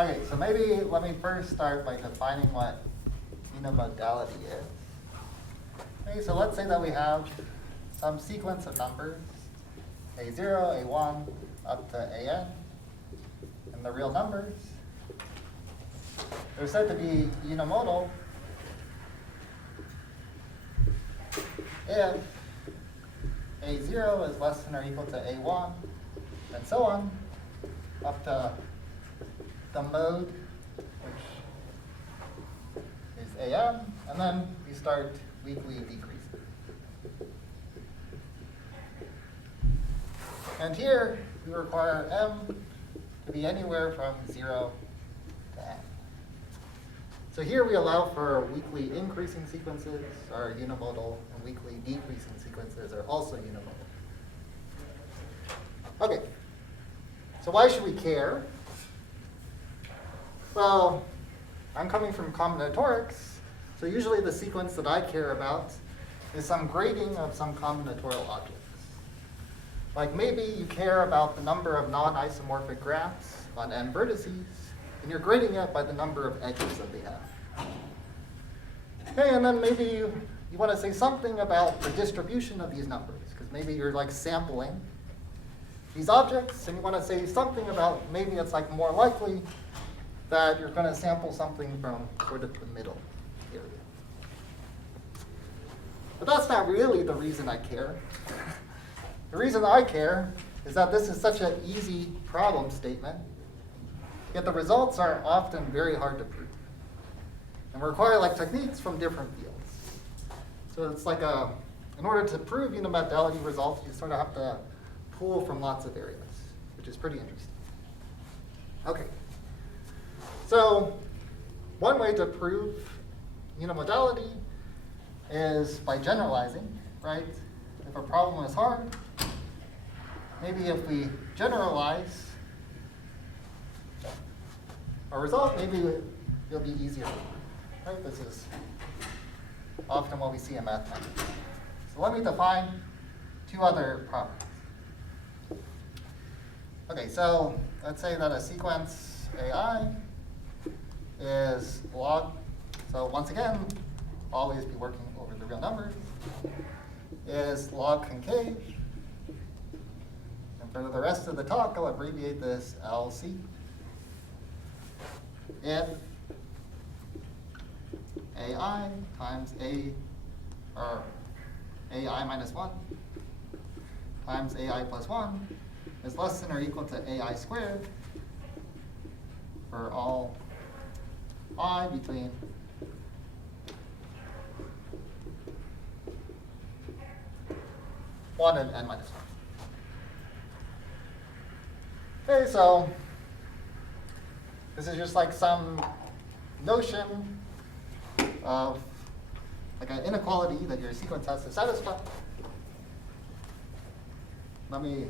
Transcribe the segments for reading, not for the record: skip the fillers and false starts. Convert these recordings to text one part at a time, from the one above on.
Okay, so maybe let me first start by defining what unimodality is. Okay, so let's say that we have some sequence of numbers, a0, a1, up to an, and the real numbers. They're said to be unimodal if a0 is less than or equal to a1, and so on, up to the mode, which is am, and then we start weakly decreasing. And here, we require m to be anywhere from 0 to n. So here we allow for weakly increasing sequences are unimodal, and weakly decreasing sequences are also unimodal. Okay, so why should we care? Well, I'm coming from combinatorics, so usually the sequence that I care about is some grading of some combinatorial objects. Like maybe you care about the number of non-isomorphic graphs on n vertices, and you're grading it by the number of edges that they have. Okay, and then maybe you want to say something about the distribution of these numbers, because maybe you're like sampling these objects, and you want to say something about maybe it's like more likely that you're going to sample something from sort of the middle area. But that's not really the reason I care. The reason I care is that this is such an easy problem statement, yet the results are often very hard to prove and require like techniques from different fields. So it's like in order to prove unimodality results, you sort of have to pull from lots of areas, which is pretty interesting. Okay. So one way to prove unimodality is by generalizing, right? If a problem is hard, maybe if we generalize our result, maybe it'll be easier, right? This is often what we see in mathematics. So let me define two other properties. Okay, so let's say that a sequence AI is log, so once again, always be working over the real numbers, is log-concave. And for the rest of the talk, I'll abbreviate this LC. If AI times or AI minus 1 times AI plus 1 is less than or equal to AI squared for all I between one and n minus 1. Okay, so this is just like some notion of like an inequality that your sequence has to satisfy. Let me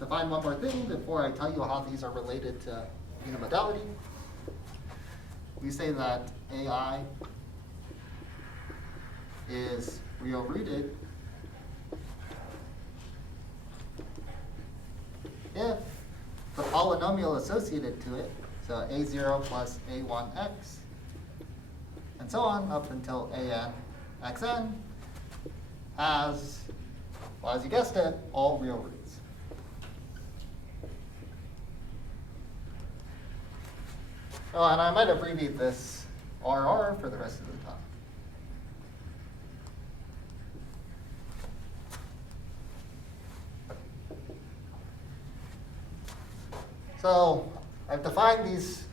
define one more thing before I tell you how these are related to unimodality. We say that AI is real rooted if the polynomial associated to it, so a0 plus a1x, and so on up until an xn, has, well, as you guessed it, all real roots. Oh, and I might abbreviate this RR for the rest of the talk. So I've defined these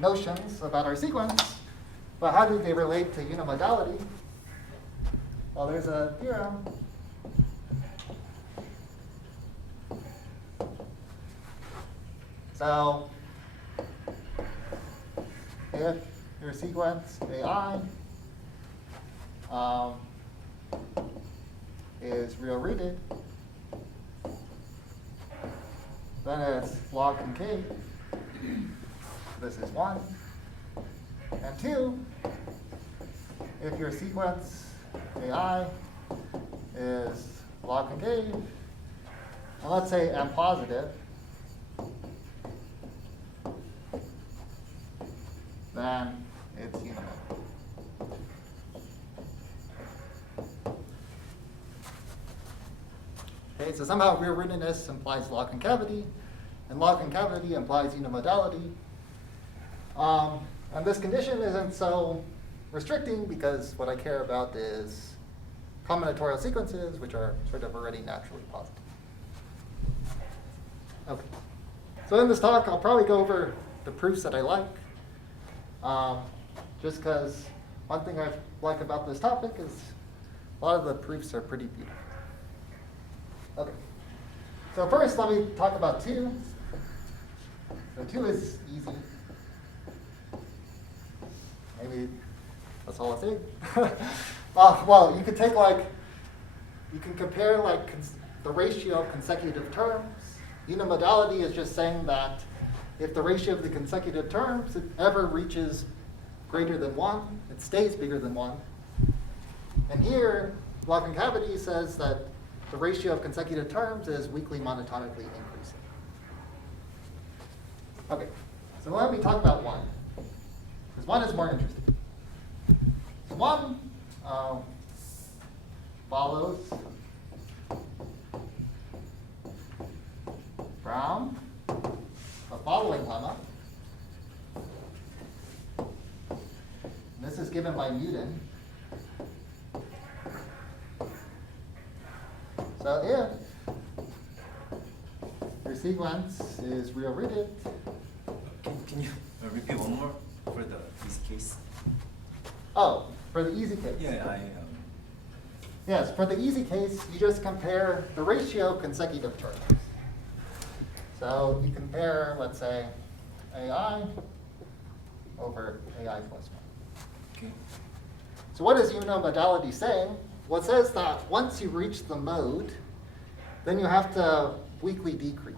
notions about our sequence, but how do they relate to unimodality? Well, there's a theorem. So if your sequence AI is real rooted, then it's log-concave. This is 1. And 2, if your sequence AI is log-concave, and let's say m positive, then it's unimodal. Okay, so somehow real rootedness implies log-concavity, and log-concavity implies unimodality. And this condition isn't so restricting because what I care about is combinatorial sequences, which are sort of already naturally positive. Okay. So in this talk, I'll probably go over the proofs that I like, just because one thing I like about this topic is a lot of the proofs are pretty beautiful. Okay. So first, let me talk about 2. So 2 is easy. Maybe that's all I'll say. Well, you could take you can compare the ratio of consecutive terms. Unimodality is just saying that if the ratio of the consecutive terms ever reaches greater than 1, it stays bigger than 1. And here, log-concavity says that the ratio of consecutive terms is weakly monotonically increasing. Okay, so let me talk about 1, because 1 is more interesting. So 1 follows from the following lemma. And this is given by Newton. So if your sequence is real rooted. Can you repeat one more for the easy case? Oh, for the easy case. Yeah, Yes, for the easy case, you just compare the ratio of consecutive terms. So you compare, let's say, AI over AI plus 1. Okay. So what is unimodality saying? Well, it says that once you reach the mode, then you have to weakly decrease.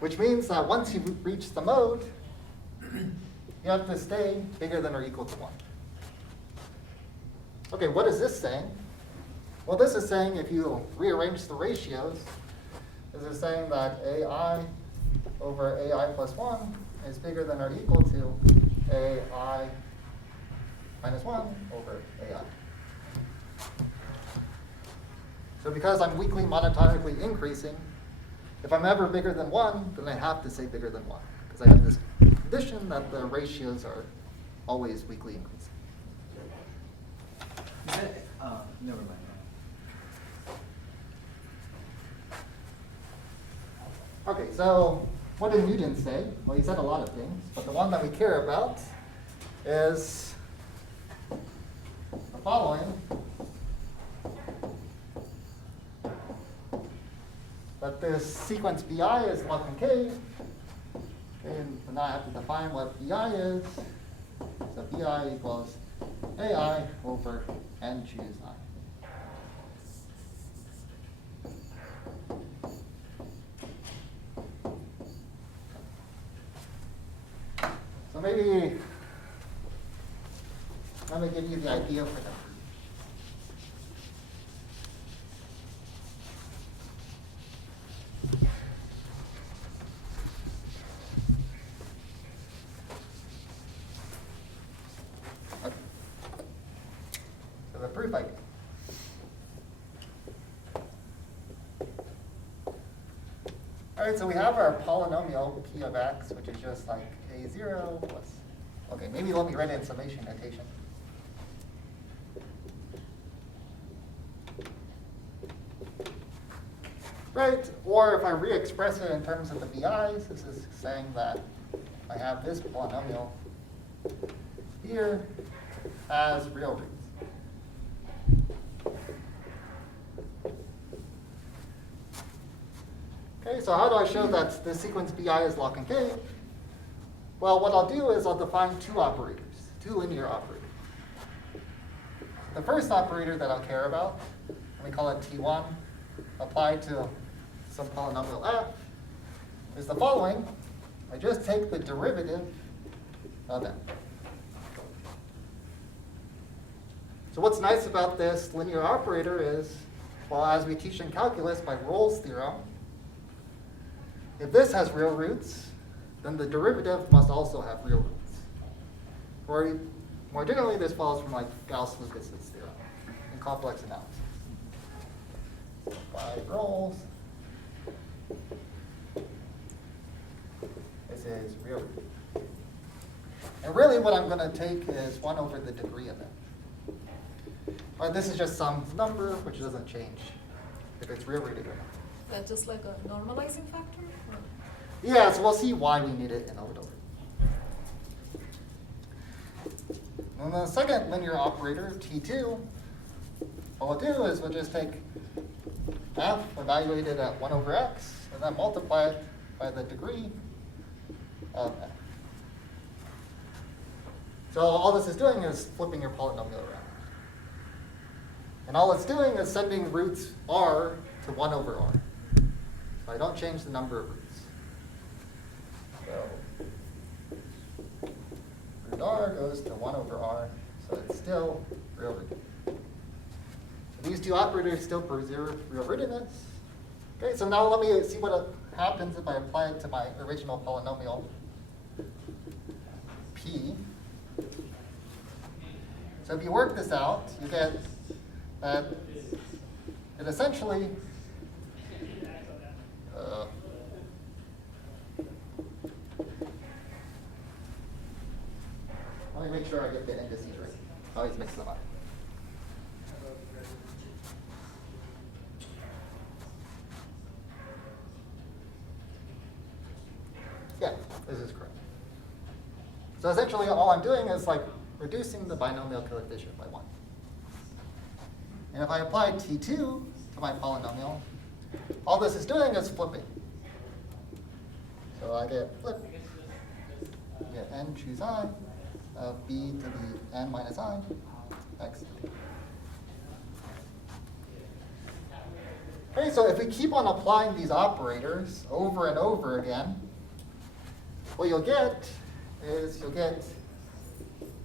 Which means that once you reach the mode, you have to stay bigger than or equal to 1. Okay, what is this saying? Well, this is saying if you rearrange the ratios, this is saying that AI over AI plus 1 is bigger than or equal to AI minus 1 over AI. So because I'm weakly monotonically increasing, if I'm ever bigger than 1, then I have to say bigger than 1, because I have this condition that the ratios are always weakly increasing. Is that, never mind. Okay, so what did Newton say? Well, he said a lot of things, but the one that we care about is the following. That this sequence BI is log-concave, and now I have to define what BI is. So BI equals AI over n choose I. So maybe let me give you the idea for that. Okay. So the proof I give. All right, so we have our polynomial p of x, which is just like a0 plus, okay, maybe let me write it in summation notation. Right, or if I re-express it in terms of the BIs, this is saying that I have this polynomial here as real roots. Okay, so how do I show that the sequence BI is log-concave? Well, what I'll do is I'll define two operators, two linear operators. The first operator that I'll care about, we call it T1, applied to some polynomial f, is the following. I just take the derivative of n. So what's nice about this linear operator is, well, as we teach in calculus by Rolle's theorem, if this has real roots, then the derivative must also have real roots. Or more generally, this follows from like Gauss-Lucas's theorem in complex analysis. So 5 roles. This is real root. And really what I'm going to take is 1 over the degree of it. But this is just some number which doesn't change if it's real rooted or not. That's just like a normalizing factor? Or? Yeah, so we'll see why we need it in a little bit. And the second linear operator, T2, what we'll do is we'll just take f evaluated at 1 over x, and then multiply it by the degree of f. So all this is doing is flipping your polynomial around. And all it's doing is sending roots r to 1 over r. So I don't change the number of roots. So root r goes to 1 over r, so it's still real rooted. So these two operators still preserve real rootedness. Okay, so now let me see what happens if I apply it to my original polynomial, p. So if you work this out, you get that it essentially let me make sure I get the indices right. I always mix them up. Yeah, this is correct. So essentially all I'm doing is like reducing the binomial coefficient by 1. And if I apply T2 to my polynomial, all this is doing is flipping. So I get flip. I get n choose I of b to the n minus I, x to b. Okay, so if we keep on applying these operators over and over again, what you'll get is you'll get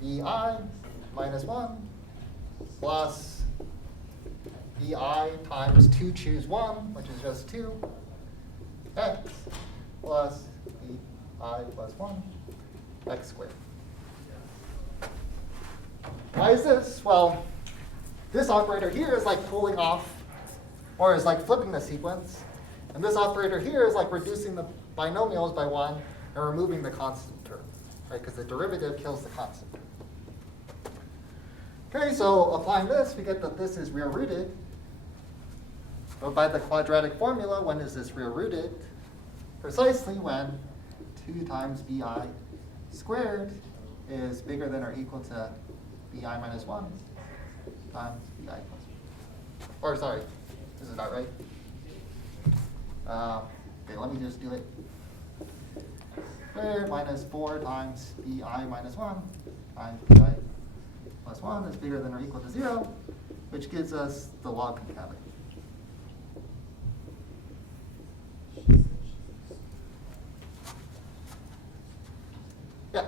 bi minus 1 plus bi times 2 choose 1, which is just 2, x plus bi plus 1, x squared. Why is this? Well, this operator here is like pulling off, or is like flipping the sequence. And this operator here is like reducing the binomials by 1 and removing the constant term, right? Because the derivative kills the constant term. Okay, so applying this, we get that this is real rooted. But by the quadratic formula, when is this real rooted? Precisely when 2 times bi squared is bigger than or equal to bi minus 1 times bi plus 1. Or sorry, this is not right. Okay, let me just do it. Squared minus 4 times bi minus 1 times bi plus 1 is bigger than or equal to 0, which gives us the log-concave. Yeah?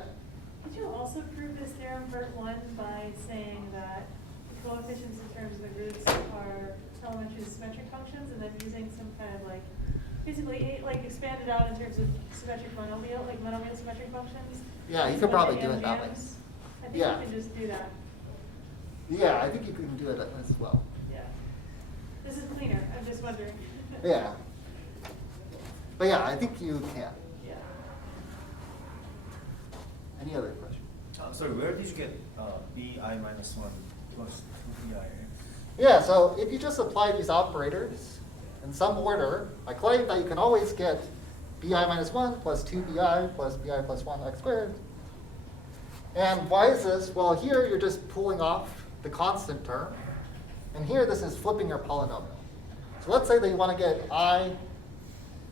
Did you also prove this theorem, part 1, by saying that the coefficients in terms of the roots are elementary symmetric functions, and then using some kind of like, basically like expanded out in terms of symmetric monomial, like monomial symmetric functions? Yeah, you could probably do it that way. I think Yeah. you can just do that. Yeah, I think you can do it as well. Yeah. This is cleaner, I'm just wondering. Yeah. But yeah, I think you can. Yeah. Any other question? Sorry, where did you get bi minus 1 plus 2bi? Yeah, so if you just apply these operators in some order, I claim that you can always get bi minus 1 plus 2bi plus bi plus 1 x squared. And why is this? Well, here you're just pulling off the constant term. And here this is flipping your polynomial. So let's say that you want to get I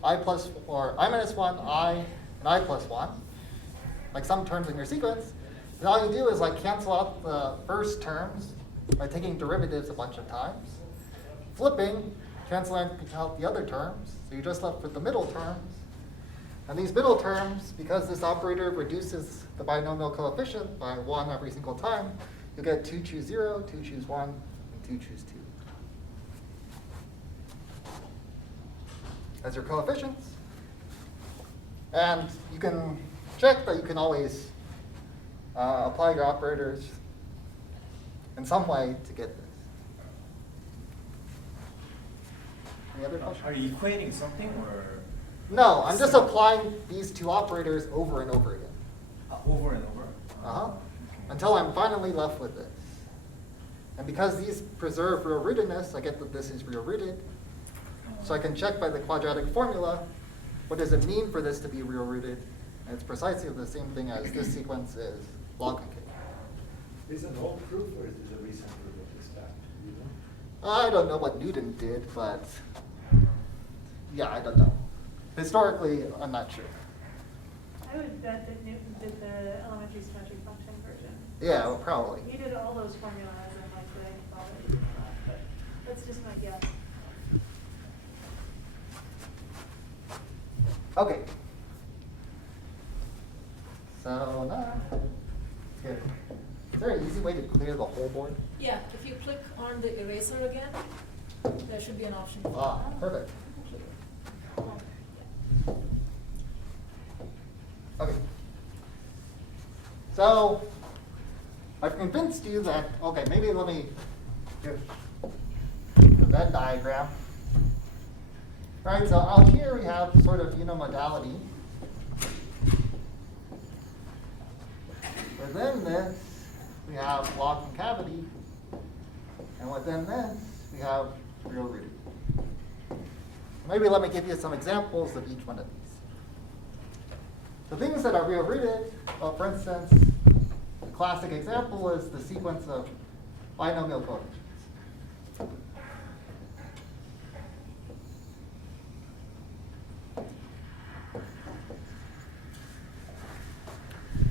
plus, or I minus 1, I, and I plus 1, like some terms in your sequence. And all you do is like cancel out the first terms by taking derivatives a bunch of times. Flipping, canceling out the other terms. So you're just left with the middle terms. And these middle terms, because this operator reduces the binomial coefficient by 1 every single time, you'll get 2 choose 0, 2 choose 1, and 2 choose 2. As your coefficients. And you can check that you can always apply your operators in some way to get this. Any other questions? Are you equating something or? No, I'm just applying these two operators over and over again. Over and over? Uh-huh. Okay. Until I'm finally left with this. And because these preserve real rootedness, I get that this is real rooted. So I can check by the quadratic formula, what does it mean for this to be real rooted? And it's precisely the same thing as this sequence is log-concave. Is it an old proof or is it a recent proof of this fact? Do you know? I don't know what Newton did, but yeah, I don't know. Historically, I'm not sure. I would bet that Newton did the elementary symmetric function version. Yeah, well, probably. He did all those formulas and like the inequality and all that, but that's just my guess. Okay. So now, good. Is there an easy way to clear the whole board? Yeah, if you click on the eraser again, there should be an option. Ah, perfect. Okay. So I've convinced you that, okay, maybe let me give the Venn diagram. Right, so out here we have sort of unimodality. Within this, we have log-concavity. And within this, we have real rooted. Maybe let me give you some examples of each one of these. The things that are real rooted, well, for instance, the classic example is the sequence of binomial coefficients.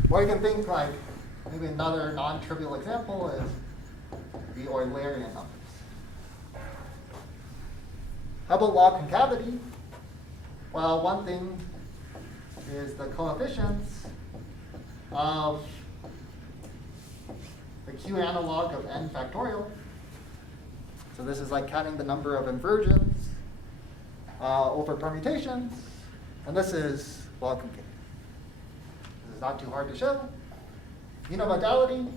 Or you can think like, maybe another non-trivial example is the Eulerian numbers. How about log-concavity? Well, one thing is the coefficients of the Q analog of n factorial. So this is like counting the number of inversions over permutations. And this is log-concave. This is not too hard to show. Unimodality,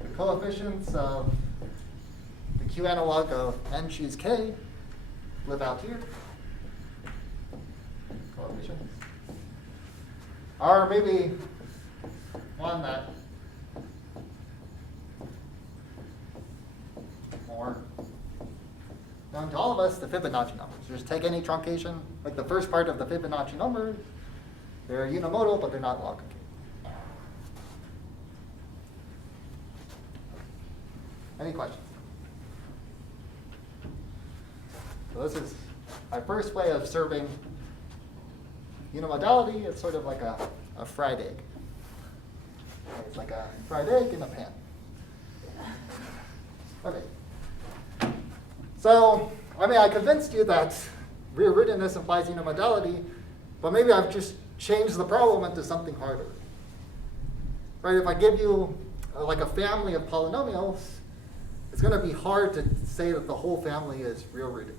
the coefficients of the Q analog of n choose k live out here. Coefficients. Or maybe one that more known to all of us, the Fibonacci numbers. Just take any truncation, like the first part of the Fibonacci number. They're unimodal, but they're not log-concave. Any questions? So this is my first way of serving unimodality. It's sort of like a fried egg. It's like a fried egg in a pan. Okay. So, I mean, I convinced you that real rootedness implies unimodality, but maybe I've just changed the problem into something harder. Right? If I give you like a family of polynomials, it's going to be hard to say that the whole family is real rooted.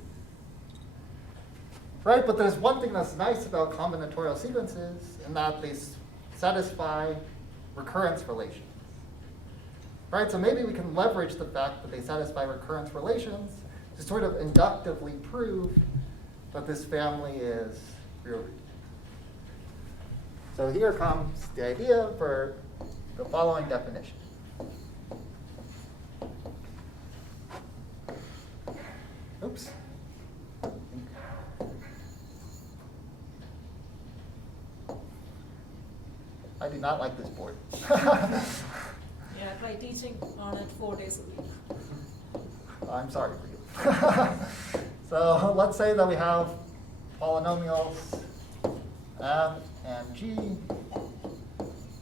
Right? But there's one thing that's nice about combinatorial sequences in that they satisfy recurrence relations. Right? So maybe we can leverage the fact that they satisfy recurrence relations to sort of inductively prove that this family is real rooted. So here comes the idea for the following definition. Oops. I do not like this board. Yeah, I try teaching on it 4 days a week. I'm sorry for you. So let's say that we have polynomials f and g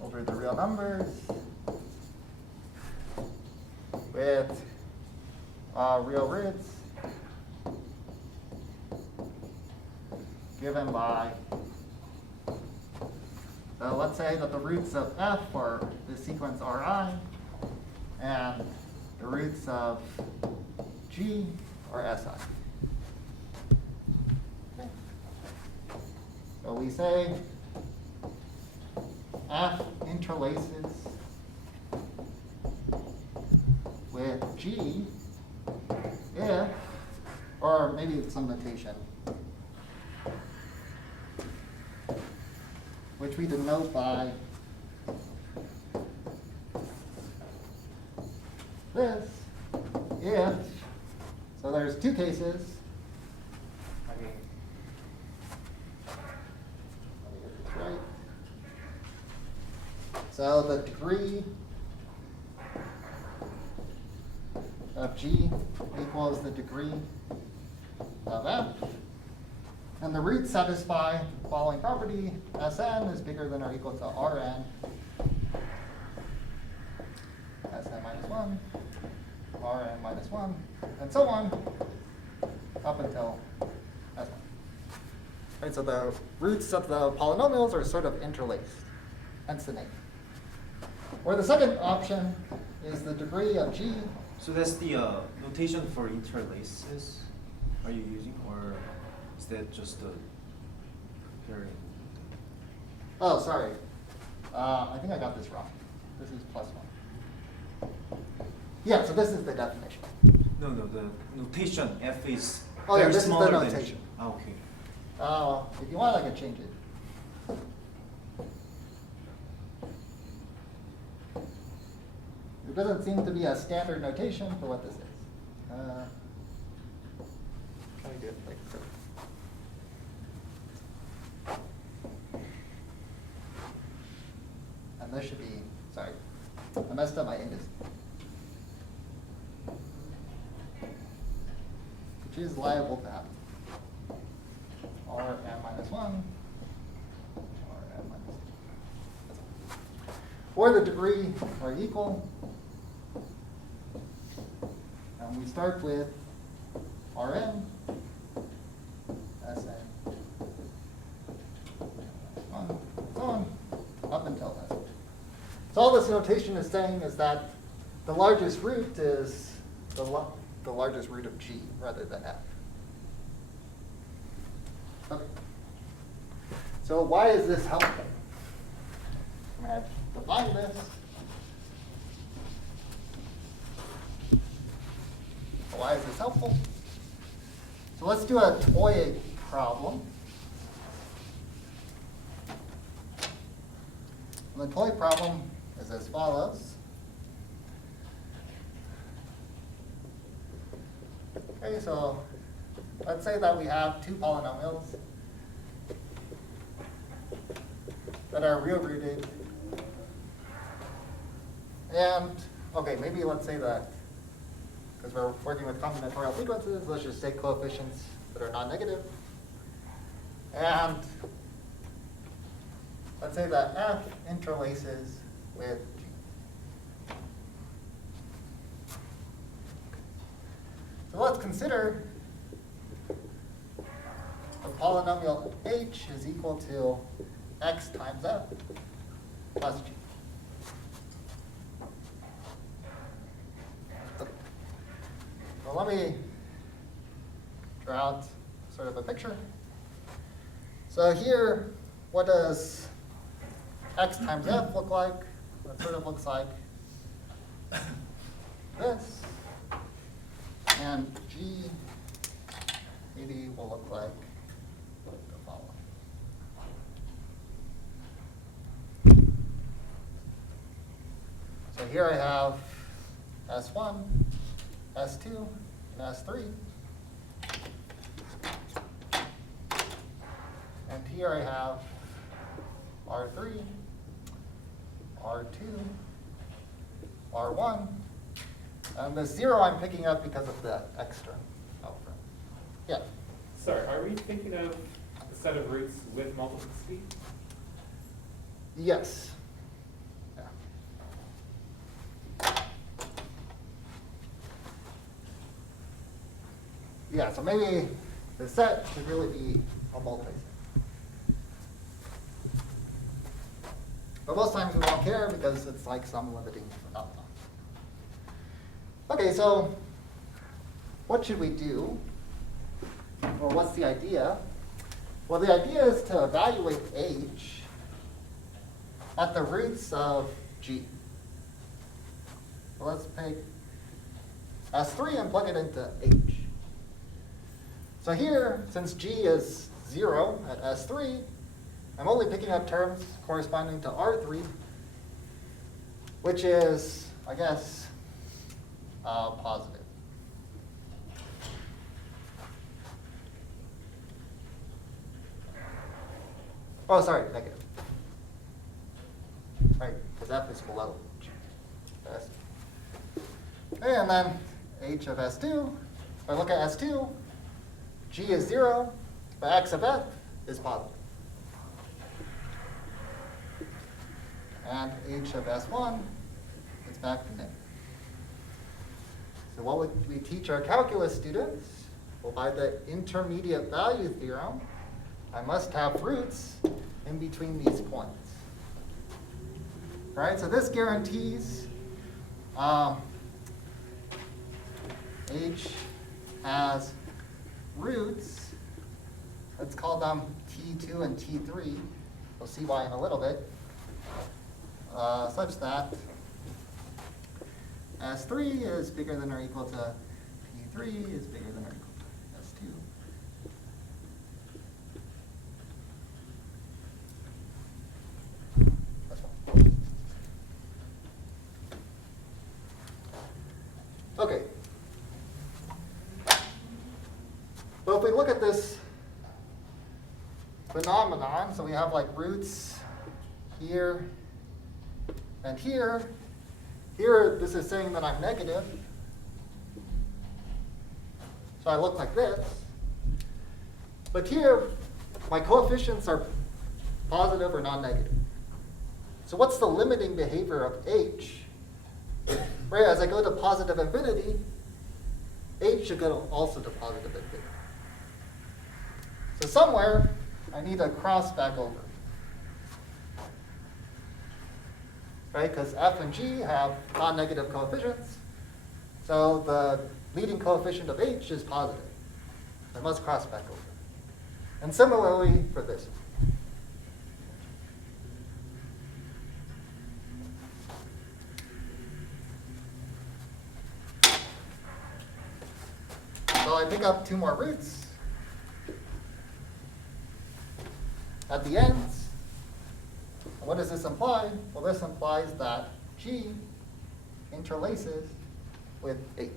over the real numbers with real roots given by, so let's say that the roots of f are the sequence Ri, and the roots of g are Si. Okay. So So we say F interlaces with G if, or maybe it's some notation, which we denote by this, if, so there's two cases. Let me get this right. So the degree of G equals the degree of F. And the roots satisfy the following property: Sn is bigger than or equal to Rn. Sn minus 1, Rn minus 1, and so on, up until S1. Right, so the roots of the polynomials are sort of interlaced, hence the name. Or the second option is the degree of G. So that's the notation for interlaces are you using, or is that just a pairing? Oh, sorry. I think I got this wrong. This is +1. Yeah, so this is the definition. No, the notation F is Oh, yeah, very this is the smaller than notation. G. Ah, okay. If you want, I can change it. There doesn't seem to be a standard notation for what this is. Try to do it like so. And this should be, sorry, I messed up my index. Which is liable to happen. Rn minus 1, Rn minus 2. Or the degree are equal. And we start with Rn, Sn, 1, so on, up until Sn. So all this notation is saying is that the largest root is the largest root of G rather than F. Okay. So why is this helpful? I'm going to define this. Why is this helpful? So let's do a toy problem. And the toy problem is as follows. Okay, so let's say that we have two polynomials that are real rooted. And, okay, maybe let's say that, because we're working with combinatorial sequences, let's just take coefficients that are non-negative. And let's say that F interlaces with G. So let's consider the polynomial H is equal to x times F plus G. So let me draw out sort of a picture. So here, what does x times F look like? It sort of looks like this. And G maybe will look like the following. So here I have S1, S2, and S3. And here I have R3, R2, R1. And the 0 I'm picking up because of the x term out front. Yeah. Sorry, are we thinking of a set of roots with multiplicity? Yes. Yeah. Yeah, so maybe the set should really be a multiset. But most times we won't care because it's like some limiting phenomenon. Okay, so what should we do? Or what's the idea? Well, the idea is to evaluate h at the roots of g. Well, let's take S3 and plug it into h. So here, since g is 0 at S3, I'm only picking up terms corresponding to R3, which is, I guess, positive. Oh, sorry, negative. Right, because F is below S. And then h of S2, if I look at S2, g is 0, but x of f is positive. And h of S1 is back to negative. So what would we teach our calculus students? Well, by the intermediate value theorem, I must have roots in between these points. All right, so this guarantees h has roots. Let's call them T2 and T3. We'll see why in a little bit. Such that S3 is bigger than or equal to P3 is bigger than or equal to S2. That's fine. Okay. Well, if we look at this phenomenon, so we have like roots here and here. Here, this is saying that I'm negative. So I look like this. But here, my coefficients are positive or non-negative. So what's the limiting behavior of h? Right, as I go to positive infinity, h should go also to positive infinity. So somewhere, I need to cross back over. Right, because f and g have non-negative coefficients. So the leading coefficient of h is positive. I must cross back over. And similarly for this. So I pick up two more roots at the ends. And what does this imply? Well, this implies that g interlaces with h.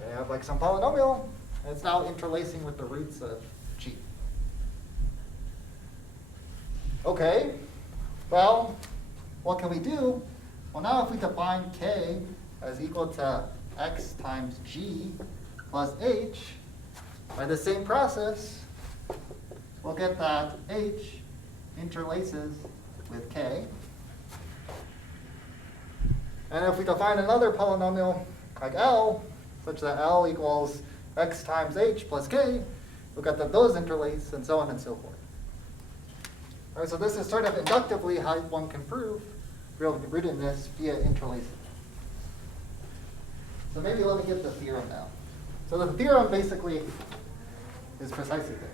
I have like some polynomial, and it's now interlacing with the roots of g. Okay, well, what can we do? Well, now if we define k as equal to x times g plus h, by the same process, we'll get that h interlaces with k. And if we define another polynomial like L, such that L equals x times h plus k, we'll get that those interlace, and so on and so forth. All right, so this is sort of inductively how one can prove real rootedness via interlacing. So maybe let me get the theorem now. So the theorem basically is precisely this.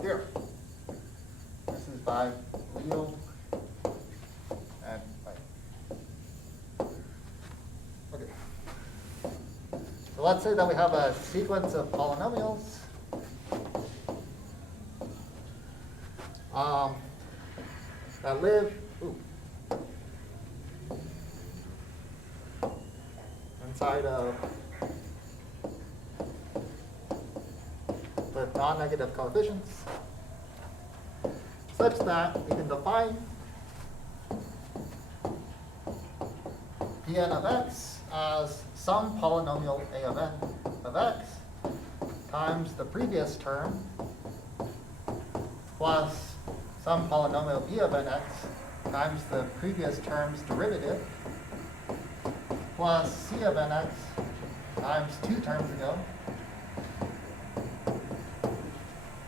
Theorem. This is by Liu and Wang. Okay. So let's say that we have a sequence of polynomials that live inside of with non-negative coefficients, such that we can define Pn of x as some polynomial a of n of x times the previous term plus some polynomial b of nx times the previous term's derivative plus c of nx times 2 terms ago.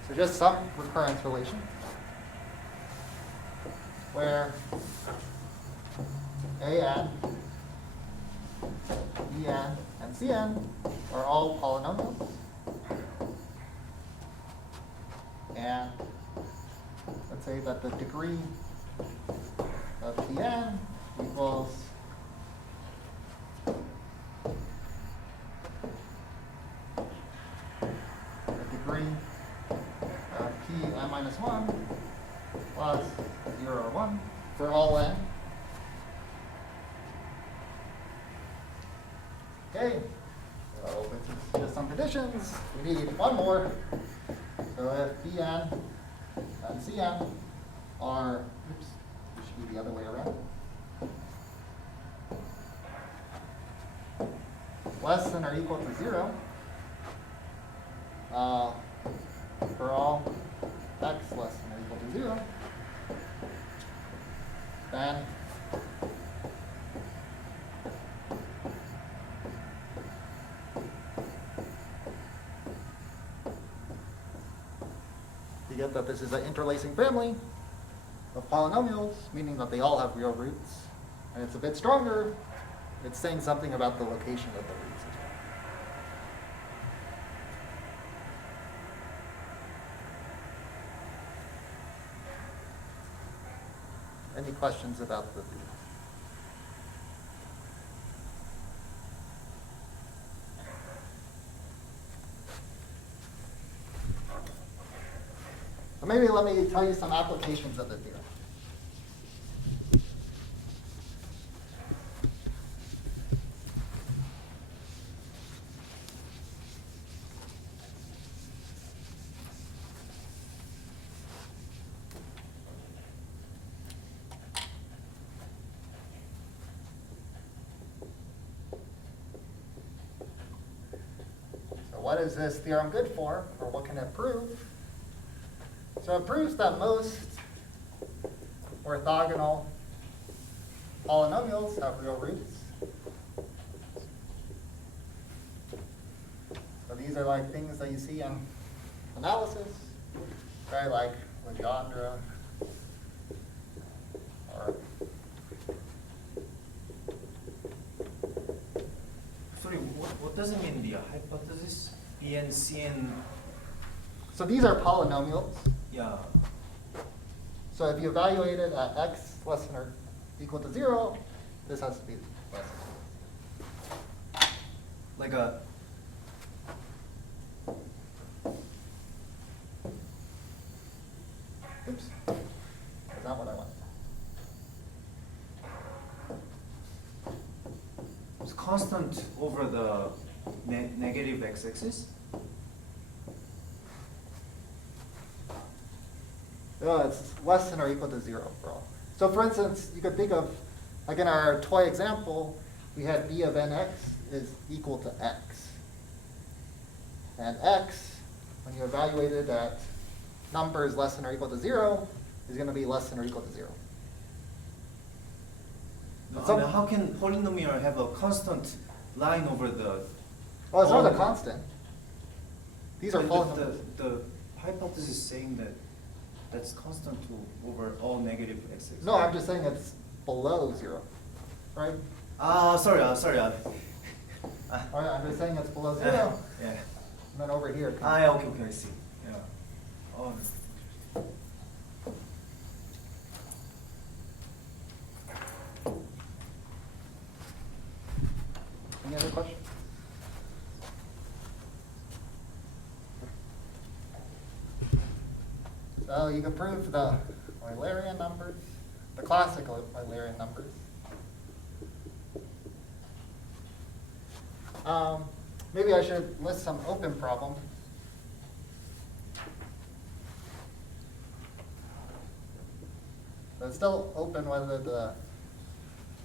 So just some recurrence relation where an, en, and cn are all polynomials. And let's say that the degree of Pn equals the degree of Pn minus 1 plus 0 or 1 for all n. Okay, so this is just some conditions. We need one more. So if Bn and Cn are, oops, it should be the other way around, less than or equal to 0 for all x less than or equal to 0, then you get that this is an interlacing family of polynomials, meaning that they all have real roots. And it's a bit stronger. It's saying something about the location of the roots as well. Any questions about the theorem? Or maybe let me tell you some applications of the theorem. So what is this theorem good for, or what can it prove? So it proves that most orthogonal polynomials have real roots. So these are like things that you see in analysis, right? Like Legendre or Sorry, what does it mean, the hypothesis? En, Cn, so these are polynomials. yeah. So if you evaluate it at x less than or equal to 0, this has to be less than. Like a, Oops, that's not what I want. it's constant over the negative x-axis? It's less than or equal to 0 for all. So for instance, you could think of, like in our toy example, we had b of nx is equal to x. And x, when you evaluate it at numbers less than or equal to 0, is going to be less than or equal to 0. No, So- and how can polynomial have a constant line over the? Well, it's not a all- constant. These are the- polynomials. The hypothesis is saying that that's constant over all negative x-axis. No, I'm just saying it's below 0, right? Sorry. I'm just saying it's below 0. Yeah. And then over here. Yeah, okay, I see. Yeah. Oh. Any other questions? So you can prove the Eulerian numbers, the classical Eulerian numbers. Maybe I should list some open problems. So it's still open whether the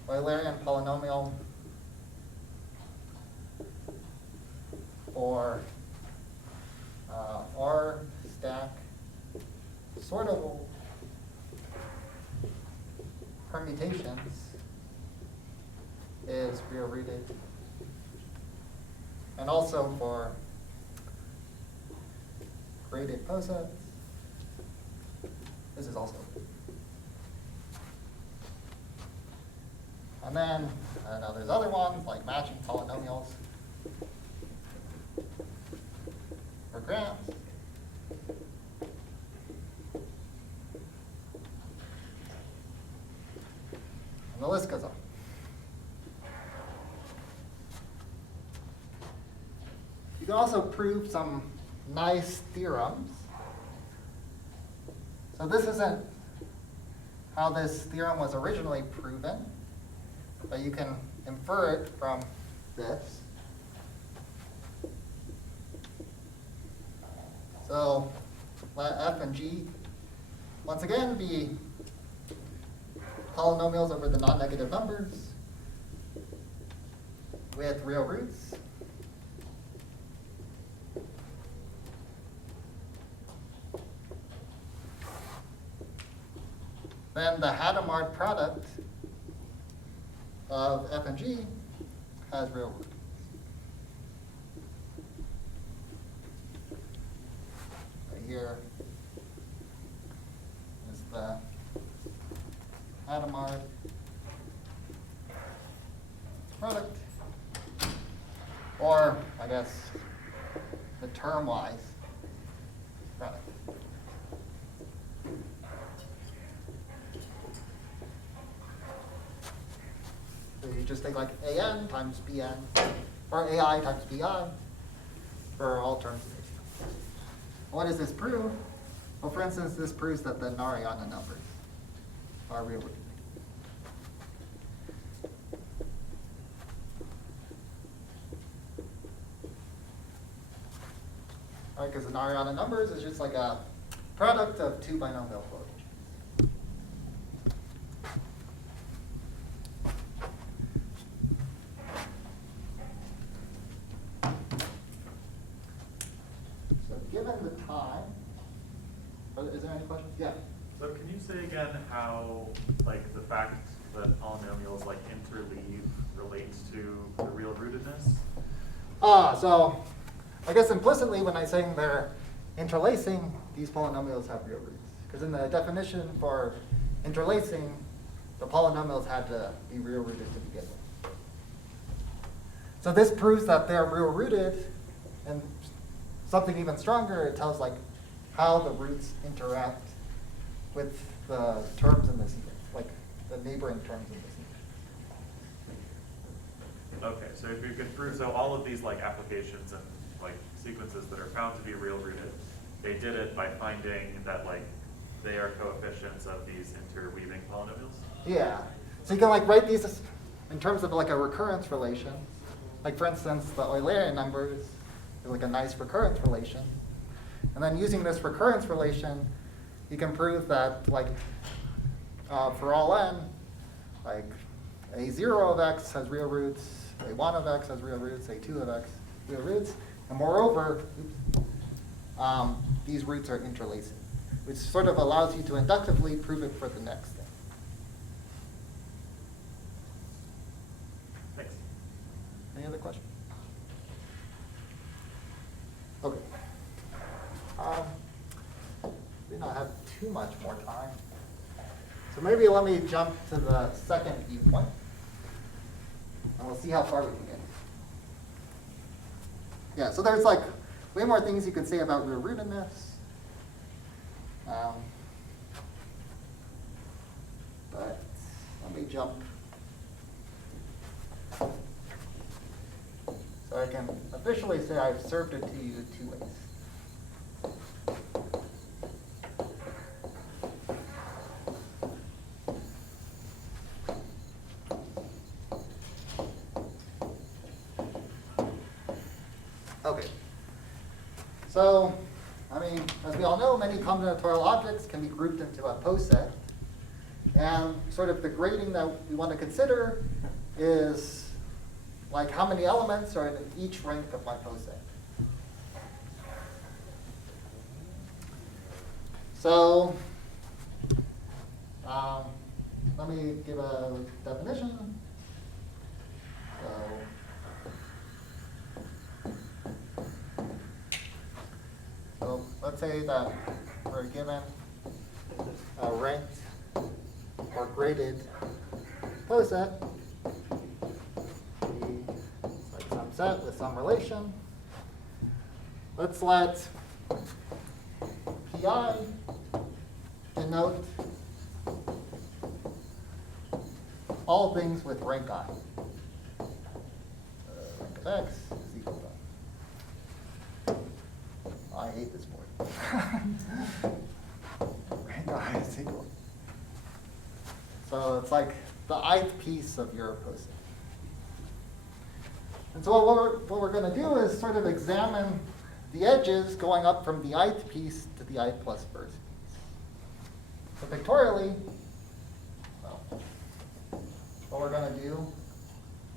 Eulerian polynomial or R stack sortable permutations is real rooted. and also for graded posets. This is also. And then now there's other ones like matching polynomials or grams. And the list goes on. You can also prove some nice theorems. So this isn't how this theorem was originally proven, but you can infer it from this. So let f and g once again be polynomials over the non-negative numbers with real roots. Then the Hadamard product of f and g has real roots. Right here is the Hadamard product, or I guess the term-wise product. So you just take like an times bn, or ai times bi for all terms of this. What does this prove? Well, for instance, this proves that the Narayana numbers are real rooted. All right, because the Narayana numbers is just like a product of two binomial coefficients. So given the time, is there any questions? Yeah. So can you say again how, like, the fact that polynomials like interleave relates to the real rootedness? So I guess implicitly when I'm saying they're interlacing, these polynomials have real roots. Because in the definition for interlacing, the polynomials had to be real rooted to begin with. So this proves that they're real rooted, and something even stronger, it tells like how the roots interact with the terms in the sequence, like the neighboring terms in the sequence. Okay, so if you could prove, so all of these like applications and like sequences that are found to be real rooted, they did it by finding that like they are coefficients of these interweaving polynomials? Yeah. So you can like write these in terms of like a recurrence relation. Like for instance, the Eulerian numbers is like a nice recurrence relation. And then using this recurrence relation, you can prove that like for all n, like a0 of x has real roots, a1 of x has real roots, a2 of x real roots. And moreover, these roots are interlacing, which sort of allows you to inductively prove it for the next thing. Thanks. Any other questions? Okay. We don't have too much more time. So maybe let me jump to the second viewpoint, and we'll see how far we can get. Yeah, so there's like way more things you could say about real rootedness. But let me jump. So I can officially say I've served it to you two ways. Okay. So, I mean, as we all know, many combinatorial objects can be grouped into a poset. And sort of the grading that we want to consider is like how many elements are in each rank of my poset. So, let me give a definition. So, let's say that we're given a ranked or graded poset, like some set with some relation. Let's let Pi denote all things with rank I. Rank of x is equal to. I hate this board. Rank I is equal. So it's like the ith piece of your poset. And so what we're going to do is sort of examine the edges going up from the ith piece to the ith plus first piece. So pictorially, well, what we're going to do,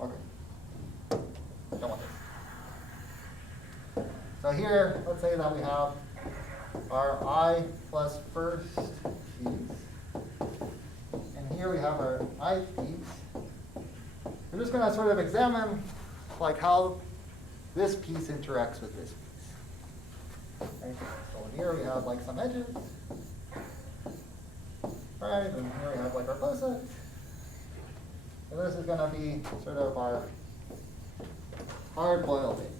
okay, I don't want this. So here, let's say that we have our I plus first piece, and here we have our ith piece. We're just going to sort of examine like how this piece interacts with this piece. Right? So here we have like some edges, right? And here we have like our poset. So this is going to be sort of our hard-boiled egg.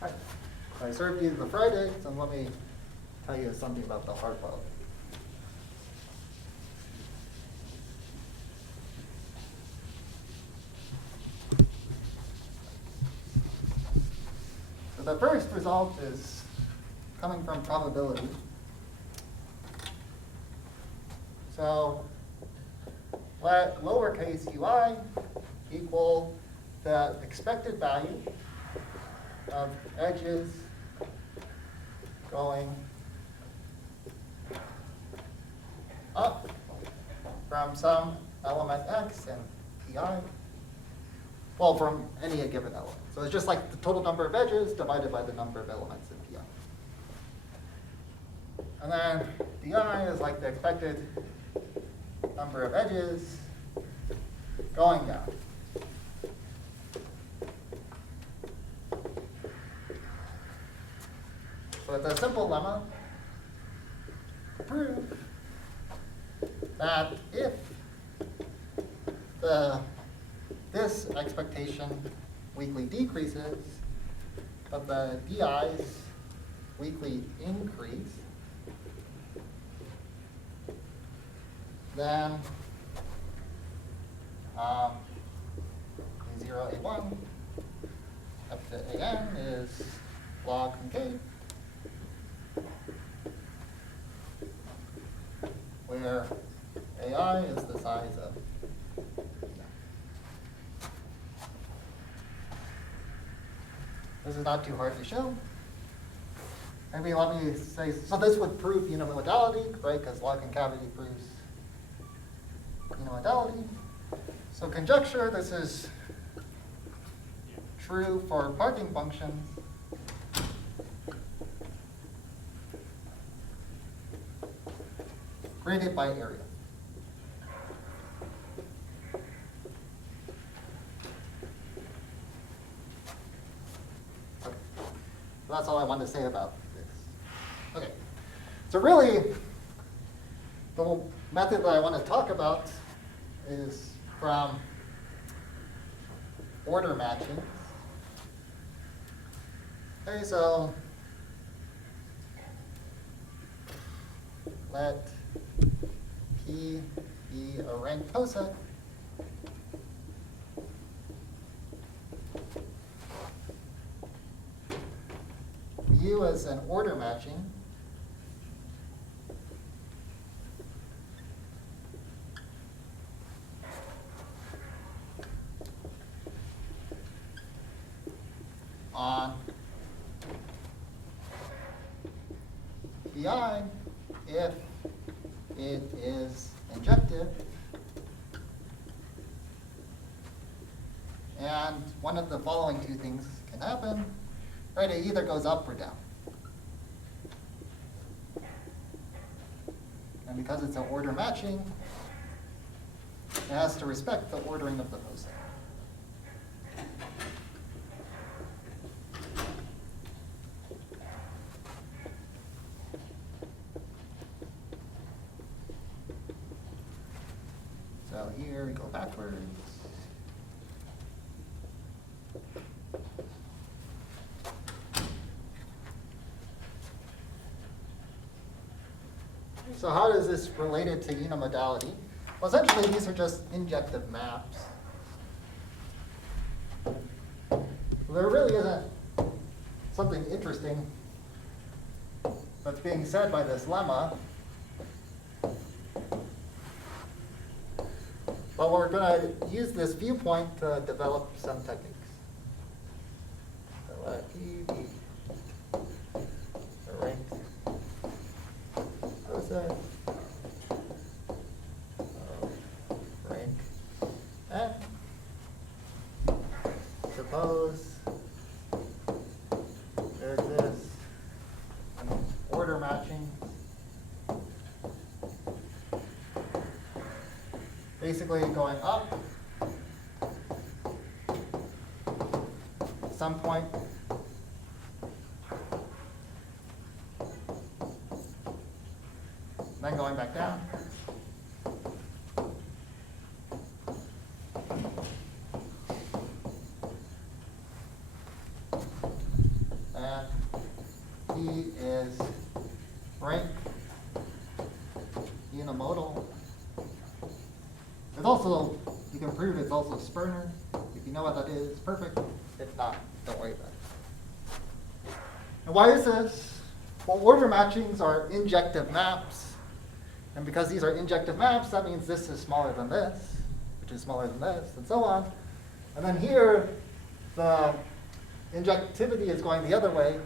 Right. I served you the fried eggs, and let me tell you something about the hard-boiled egg. The first result is coming from probability. So let lowercase ui equal the expected value of edges going up from some element x and pi. Well, from any given element. So it's just like the total number of edges divided by the number of elements in Pi. And then di is like the expected number of edges going down. So it's a simple lemma to prove that if this expectation weakly decreases, but the di's weakly increase, then A0, A1 up to AN is log-concave, where AI is the size of. This is not too hard to show. Maybe let me say, so this would prove unimodality, right? Because log-concavity proves unimodality. So conjecture, this is true for parking functions. Graded by area. That's all I want to say about this. Okay, so really, the method that I want to talk about is from order matching. Okay, so let P be a ranked poset. U as an order matching. On Pi if it is injective. And one of the following two things can happen. Right, it either goes up or down. And because it's an order matching, it has to respect the ordering of the poset. here we go backwards. So how does this relate it to unimodality? Well, essentially, these are just injective maps. There really isn't something interesting that's being said by this lemma. But we're going to use this viewpoint to develop some techniques. So let P be the ranked process of rank n. Suppose there exists an order matching, basically going up at some point, then going back down. And P is rank unimodal. It's also, you can prove it's also Sperner. If you know what that is, perfect. If not, don't worry about it. And why is this? Well, order matchings are injective maps. And because these are injective maps, that means this is smaller than this, which is smaller than this, and so on. And then here, the injectivity is going the other way.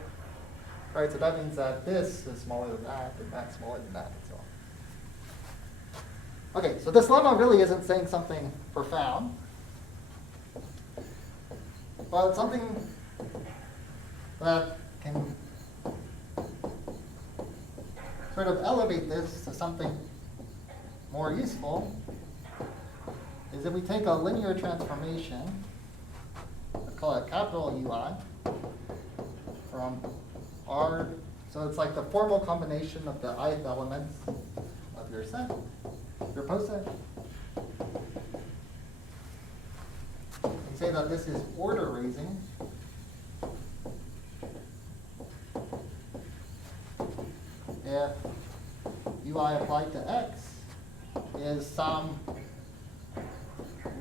Right, so that means that this is smaller than that, and that's smaller than that, and so on. Okay, so this lemma really isn't saying something profound, but it's something that can sort of elevate this to something more useful, is if we take a linear transformation, let's call it capital UI, from R, so it's like the formal combination of the ith elements of your set, your post set. You say that this is order raising. If UI applied to X is some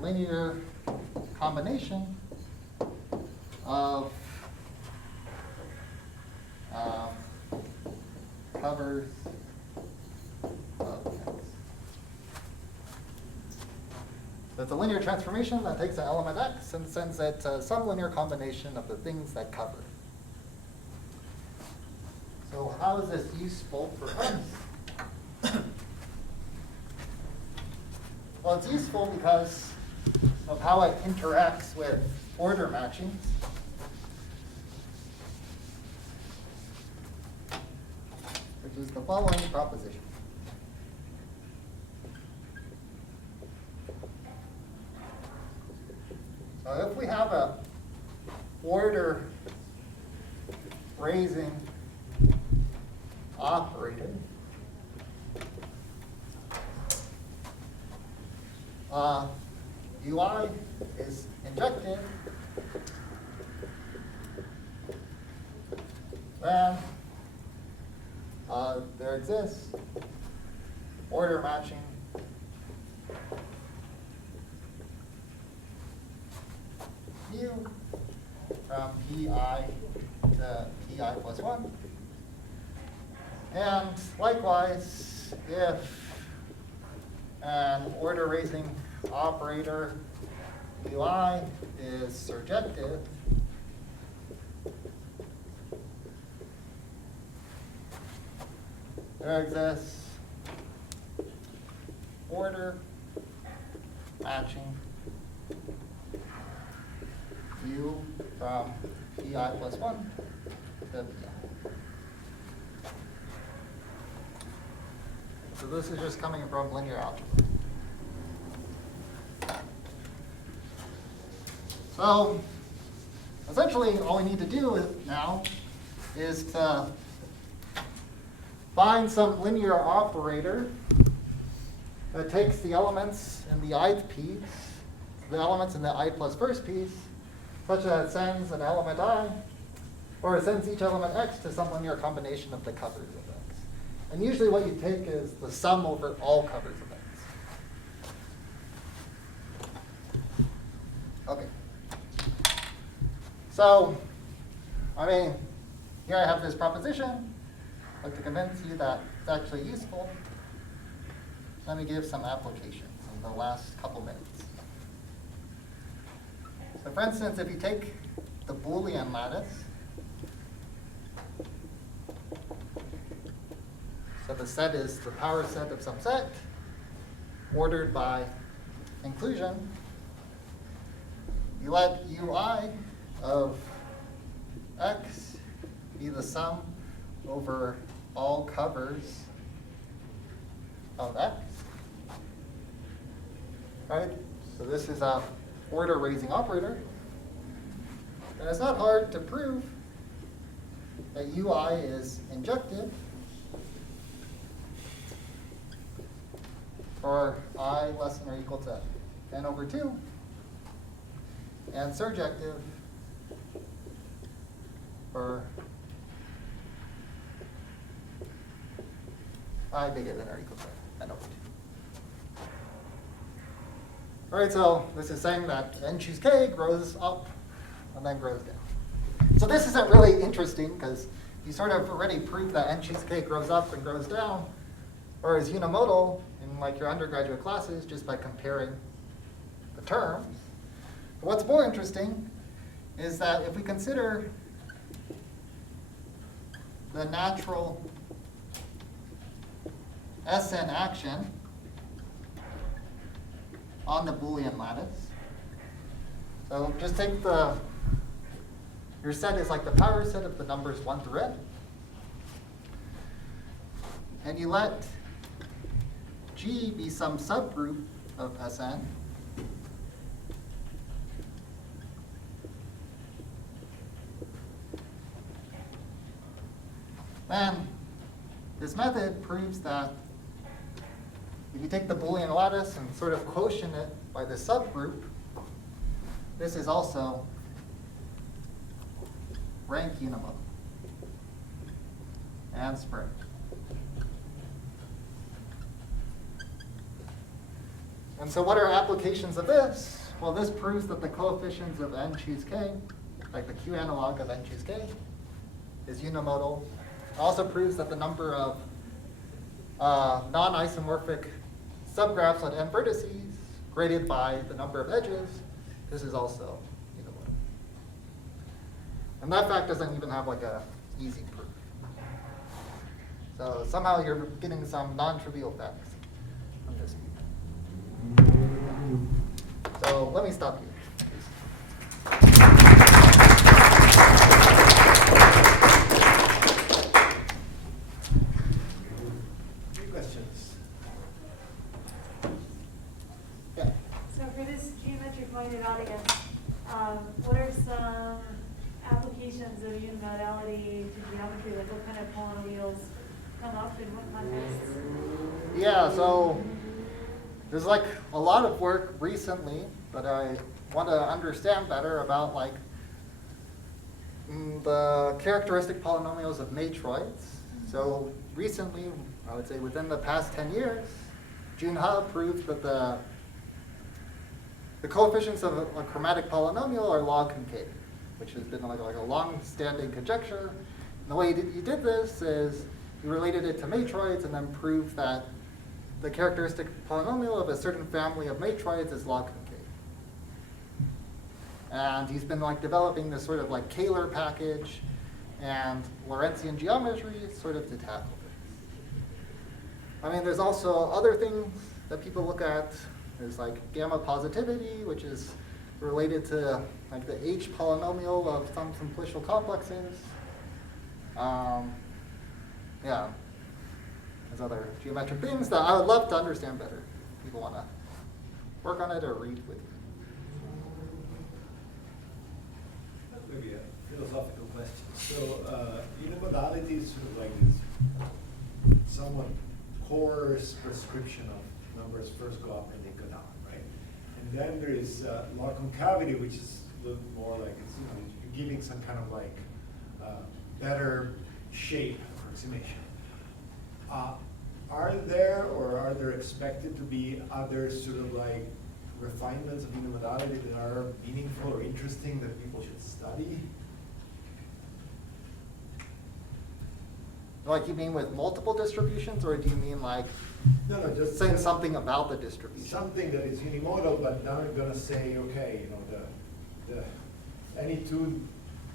linear combination of covers of X. So it's a linear transformation that takes an element X and sends it to some linear combination of the things that cover. So how is this useful for us? Well, it's useful because of how it interacts with order matchings. Which is the following proposition. So if we have a order raising operator, UI is injected, then there exists order matching U from EI to EI plus 1. And likewise, if an order raising operator UI is surjective, there exists order matching U from EI plus 1 to BI. So this is just coming from linear algebra. So essentially all we need to do now is to find some linear operator It takes the elements in the ith piece, the elements in the I plus first piece, such that it sends an element I, or it sends each element x to some linear combination of the covers of x. And usually what you take is the sum over all covers of x. Okay. So, I mean, here I have this proposition. I'd like to convince you that it's actually useful. Let me give some applications in the last couple minutes. So for instance, if you take the Boolean lattice, so the set is the power set of some set, ordered by inclusion, you let ui of x be the sum over all covers of x. Right? So this is a order raising operator. And it's not hard to prove that ui is injective for I less than or equal to n over 2, and surjective for I bigger than or equal to n over 2. All right, so this is saying that n choose k grows up and then grows down. So this isn't really interesting because you sort of already proved that n choose k grows up and grows down, or is unimodal in like your undergraduate classes just by comparing the terms. But what's more interesting is that if we consider the natural Sn action on the Boolean lattice. So just take your set is like the power set of the numbers 1 through n. And you let G be some subgroup of Sn. Then this method proves that if you take the Boolean lattice and sort of quotient it by the subgroup, this is also rank unimodal and spring. And so what are applications of this? Well, this proves that the coefficients of n choose k, like the Q analog of n choose k, is unimodal. It also proves that the number of non-isomorphic subgraphs on n vertices graded by the number of edges, this is also unimodal. And that fact doesn't even have like a easy proof. So somehow you're getting some non-trivial facts from this. So let me stop here. Any questions? Yeah. So for this geometric modularity, what are some applications of unimodality to geometry? Like what kind of polynomials come up in what contexts? Yeah, so there's like a lot of work recently that I want to understand better about like the characteristic polynomials of matroids. So recently, I would say within the past 10 years, Junha proved that the coefficients of a chromatic polynomial are log-concave, which has been like a long-standing conjecture. And the way you did this is you related it to matroids and then proved that the characteristic polynomial of a certain family of matroids is log-concave. And he's been like developing this sort of like Kähler package and Lorentzian geometry sort of to tackle this. I mean, there's also other things that people look at. There's like gamma positivity, which is related to like the H polynomial of some simplicial complexes. Yeah. There's other geometric things that I would love to understand better. People want to work on it or read with me. Maybe a philosophical question. So, unimodality is sort of like this somewhat coarse prescription of numbers first go up and they go down, right? And then there is log-concavity, which is a little more like it's, you're giving some kind of like better shape approximation. Are there or are there expected to be other sort of like refinements of unimodality that are meaningful or interesting that people should study? Like you mean with multiple distributions, or do you mean like No, just saying something about the distribution? something that is unimodal, but now you're gonna say, okay, the any two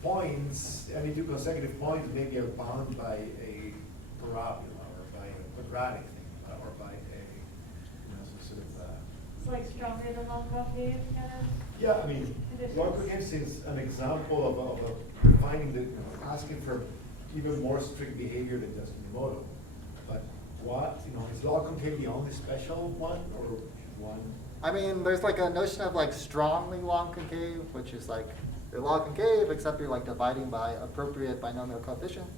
points, any two consecutive points maybe are bound by a parabola or by a quadratic thing, or by a, some sort of. It's like stronger than log-concave kind of. Yeah, I mean, Conditions. log-concave is an example of a finding that, asking for even more strict behavior than just unimodal. But what, is log-concave the only special one, or one? I mean, there's like a notion of like strongly log-concave, which is like you're log-concave, except you're like dividing by appropriate binomial coefficients.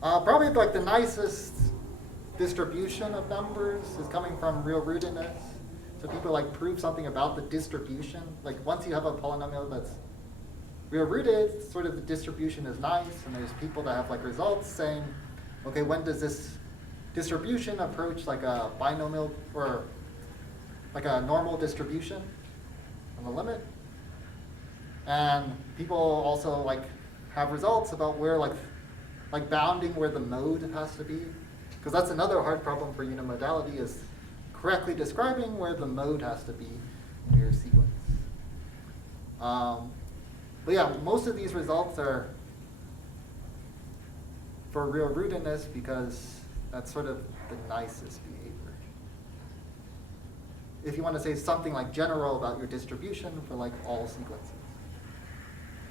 Probably like the nicest distribution of numbers is coming from real rootedness. So people like prove something about the distribution. Like once you have a polynomial that's real rooted, sort of the distribution is nice, and there's people that have like results saying, okay, when does this distribution approach like a binomial or like a normal distribution on the limit? And people also like have results about where like bounding where the mode has to be, because that's another hard problem for unimodality, is correctly describing where the mode has to be in your sequence. But yeah, most of these results are for real rootedness because that's sort of the nicest behavior. If you want to say something like general about your distribution for like all sequences.